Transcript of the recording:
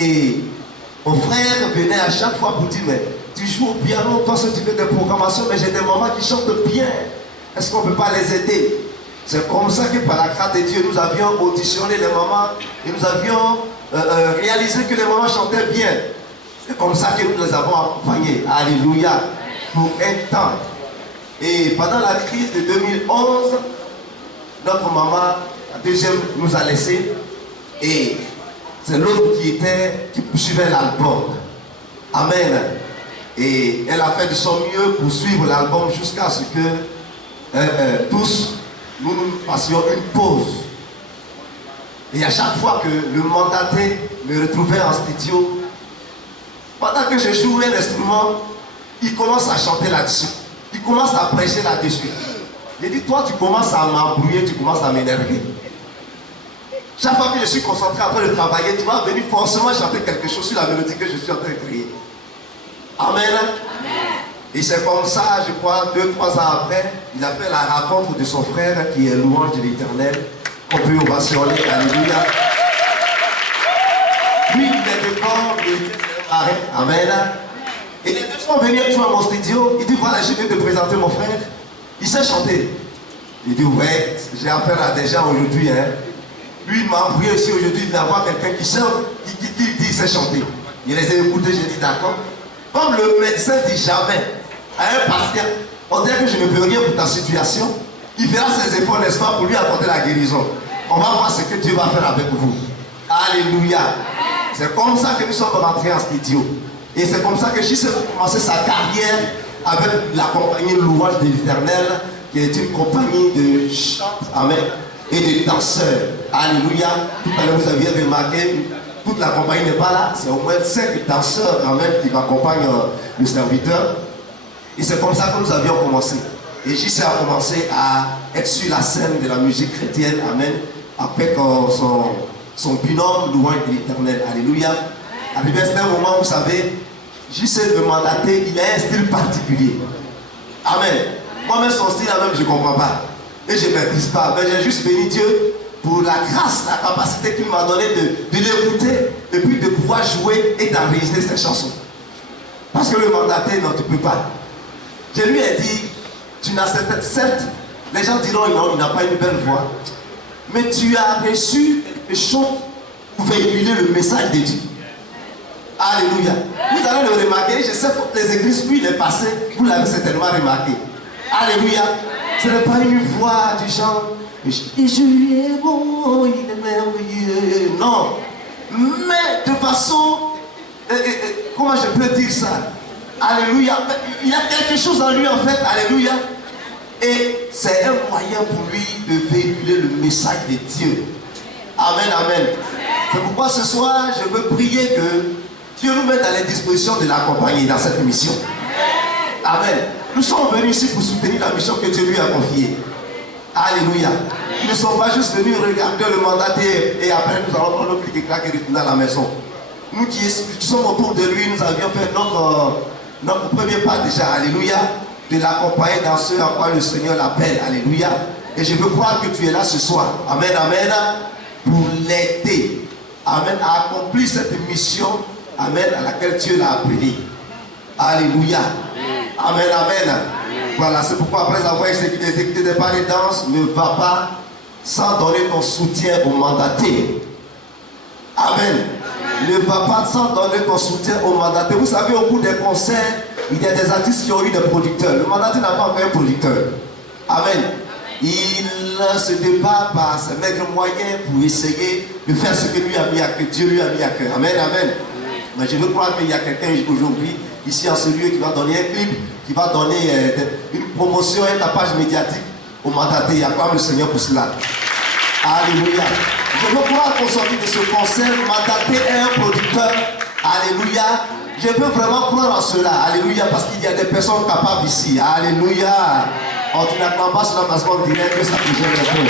Et mon frère venait à chaque fois pour dire, mais tu joues au piano, toi, si tu fais des programmations, mais j'ai des mamans qui chantent bien. Est-ce qu'on ne peut pas les aider? C'est comme ça que par la grâce de Dieu, nous avions auditionné les mamans et nous avions réalisé que les mamans chantaient bien. C'est comme ça que nous les avons accompagnés. Alléluia. Pour un temps. Et pendant la crise de 2011, notre maman, la deuxième, nous a laissés. Et c'est l'autre qui poursuivait l'album. Amen. Et elle a fait de son mieux pour suivre l'album jusqu'à ce que tous nous passions une pause. Et à chaque fois que le mandaté me retrouvait en studio, pendant que je jouais l'instrument, il commence à chanter là-dessus. Il commence à prêcher là-dessus. J'ai dit, toi tu commences à m'embrouiller, tu commences à m'énerver. Chaque fois que je suis concentré en train de travailler, tu vas venir forcément chanter quelque chose sur la mélodie que je suis en train de créer. Amen. Amen. Et c'est comme ça, je crois, 2-3 ans après, il a fait la rencontre de son frère qui est louange de l'Éternel. On peut ovationner, alléluia. Lui, il était fort, il était arrêt. Amen. Et les deux sont venus jouer à mon studio. Il dit, voilà, je viens te présenter mon frère. Il sait chanter. Il dit, ouais, j'ai affaire à des gens aujourd'hui. Hein. Lui, il m'a embrouillé aussi aujourd'hui d'avoir quelqu'un qui chante, qui dit qu'il sait chanter. Il les a écoutés, j'ai dit, d'accord. Comme le médecin dit jamais à un pasteur, on dirait que je ne peux rien pour ta situation, il fera ses efforts, n'est-ce pas, pour lui apporter la guérison. On va voir ce que Dieu va faire avec vous. Alléluia. C'est comme ça que nous sommes rentrés en studio. Et c'est comme ça que Jésus a commencé sa carrière avec la compagnie Louange de l'Éternel, qui est une compagnie de chants, amen, et de danseurs. Alléluia. Tout à l'heure, vous aviez remarqué, toute la compagnie n'est pas là, c'est au moins 5 danseurs, amen, qui m'accompagnent le serviteur. Et c'est comme ça que nous avions commencé. Et Jésus a commencé à être sur la scène de la musique chrétienne, amen, avec son binôme Louange de l'Éternel. Alléluia. Arrivé à un moment, vous savez, Jésus le mandaté, il a un style particulier. Amen. Moi-même, son style, même, je ne comprends pas. Et je ne maîtrise pas. Mais j'ai juste béni Dieu pour la grâce, la capacité qu'il m'a donné de l'écouter et puis de pouvoir jouer et d'enregistrer ses chansons. Parce que le mandaté, non, tu ne peux pas. Je lui ai dit, tu n'as certes, les gens diront, non, il n'a pas une belle voix. Mais tu as reçu quelque chose pour véhiculer le message de Dieu. Alléluia. Vous allez le remarquer, je sais toutes les églises où il est passé, vous l'avez certainement remarqué. Alléluia. Ce n'est pas une voix du genre, et je est bon, il est merveilleux. Non. Mais de façon, comment je peux dire ça? Alléluia. Il a quelque chose en lui en fait. Alléluia. Et c'est un moyen pour lui de véhiculer le message de Dieu. Amen, amen. C'est pourquoi ce soir, je veux prier que Dieu nous mette à la disposition de l'accompagner dans cette mission. Amen. Nous sommes venus ici pour soutenir la mission que Dieu lui a confiée. Alléluia. Nous ne sommes pas juste venus regarder le mandaté et après nous allons prendre nos clics et claques et retourner à la maison. Nous qui sommes autour de lui, nous avions fait notre premier pas déjà. Alléluia. De l'accompagner dans ce à quoi le Seigneur l'appelle. Alléluia. Et je veux croire que tu es là ce soir. Amen, amen. Pour l'aider. Amen. À accomplir cette mission. Amen. À laquelle Dieu l'a appelé. Alléluia. Amen, amen. Amen. Voilà, c'est pourquoi après avoir exécuté des pas de danse, ne va pas sans donner ton soutien au mandaté. Amen. Ne va pas sans donner ton soutien au mandaté. Vous savez, au bout des concerts, il y a des artistes qui ont eu des producteurs. Le mandaté n'a pas encore un producteur. Amen. Il se débat par ses maigres moyens pour essayer de faire ce que lui a mis à cœur, Dieu lui a mis à cœur. Amen, amen. Mais je veux croire qu'il y a quelqu'un aujourd'hui, ici en ce lieu, qui va donner un clip, qui va donner une promotion, un tapage médiatique au mandaté. Il y a quoi le Seigneur pour cela? Alléluia. Je veux croire qu'au sortir de ce concert, mandaté est un producteur. Alléluia. Je veux vraiment croire en cela. Alléluia. Parce qu'il y a des personnes capables ici. Alléluia. On ne t'attend pas cela parce qu'on dirait que ça te gêne un peu.